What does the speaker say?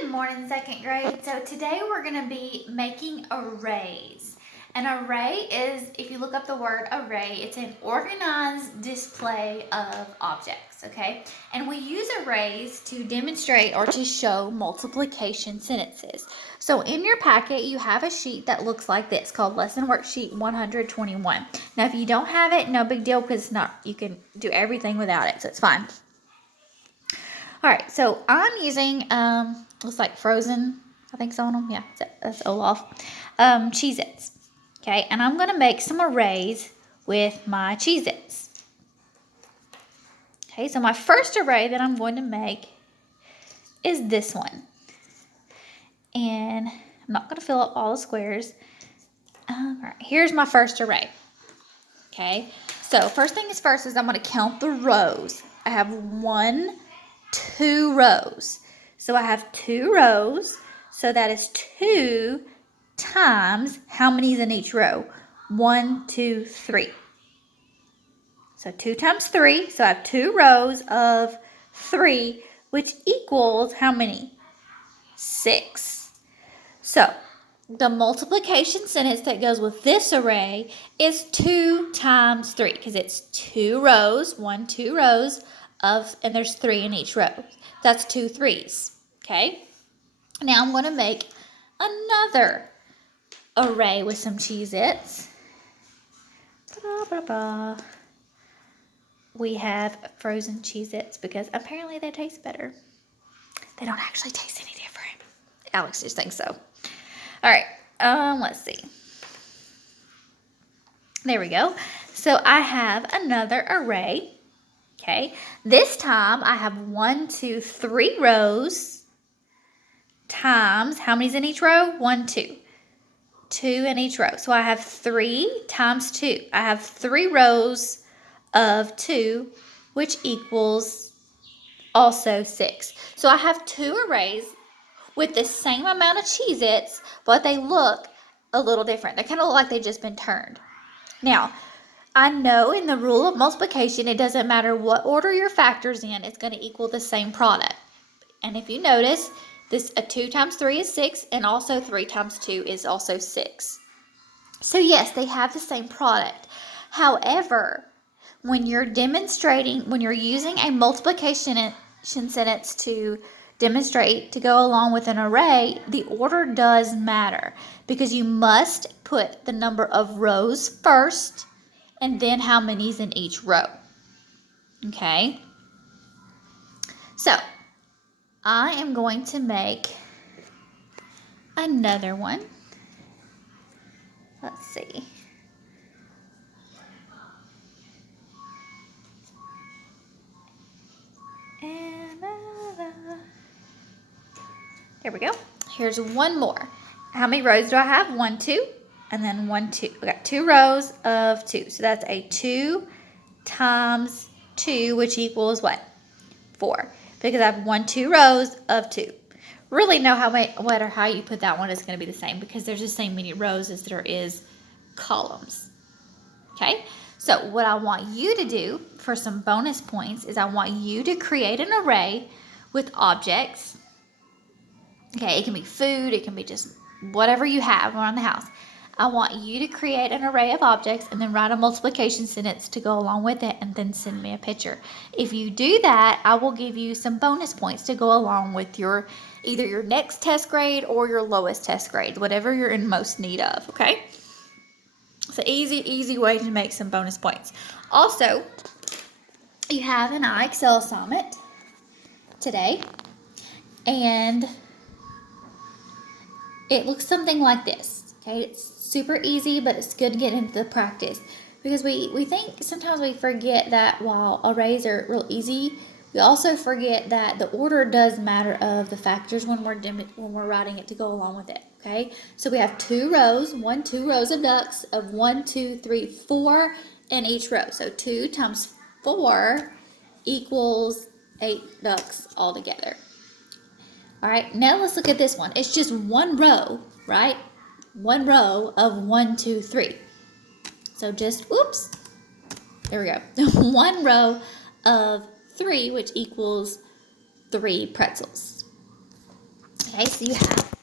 Good morning, second grade. So today we're going to be making arrays. An array is, if you look up the word array, it's an organized display of objects, okay? And we use arrays to demonstrate or to show multiplication sentences. So in your packet, you have a sheet that looks like this called Lesson Worksheet 121. Now, if you don't have it, no big deal because you can do everything without it, so it's fine. All right, so I'm using, looks like Frozen, I think it's on them. Yeah, that's Olaf. Cheez-Its. Okay, and I'm going to make some arrays with my Cheez-Its. Okay, so my first array that I'm going to make is this one. And I'm not going to fill up all the squares. All right, here's my first array. Okay, so first thing is first is I'm going to count the rows. I have 2 rows. So I have 2 rows. So that is 2 times how many is in each row? 1, 2, 3. So 2 times 3. So I have 2 rows of 3, which equals how many? 6. So the multiplication sentence that goes with this array is 2 times 3 because it's 2 rows, 2 rows and there's 3 in each row. That's 2 3s, okay? Now I'm going to make another array with some Cheez-Its. We have frozen Cheez-Its because apparently they taste better. They don't actually taste any different. Alex just thinks so. All right, let's see. There we go. So I have another array. Okay, this time I have 1, 2, 3 rows times, how many's in each row? 1, 2. 2 in each row. So I have 3 times 2. I have 3 rows of 2, which equals also 6. So I have 2 arrays with the same amount of Cheez-Its, but they look a little different. They kind of look like they've just been turned. Now, I know in the rule of multiplication, it doesn't matter what order your factors in, it's going to equal the same product. And if you notice, a 2 times 3 is 6, and also 3 times 2 is also 6. So yes, they have the same product. However, when you're using a multiplication sentence to demonstrate to go along with an array, the order does matter because you must put the number of rows first and then how many's in each row. Okay? So, I am going to make another one. Let's see. There we go. Here's one more. How many rows do I have? 1, 2, and then 1, 2. We got 2 rows of 2. So that's a 2 times 2, which equals what? 4. Because I have 2 rows of 2. Really no matter how you put that one, it's going to be the same because there's the same many rows as there is columns. Okay? So what I want you to do for some bonus points is I want you to create an array with objects. Okay, it can be food, it can be just whatever you have around the house. I want you to create an array of objects and then write a multiplication sentence to go along with it and then send me a picture. If you do that, I will give you some bonus points to go along with either your next test grade or your lowest test grade, whatever you're in most need of, okay? It's an easy way to make some bonus points. Also, you have an IXL assignment today, and it looks something like this, okay? It's super easy, but it's good to get into the practice because we think sometimes we forget that while arrays are real easy, we also forget that the order does matter of the factors when we're writing it to go along with it, okay? So we have 2 rows, 2 rows of ducks of 1, 2, 3, 4 in each row. So 2 times 4 equals 8 ducks altogether. All right, now let's look at this one. It's just 1 row, right? 1 row of 1, 2, 3. So oops, there we go. 1 row of 3, which equals 3 pretzels. Okay, so you have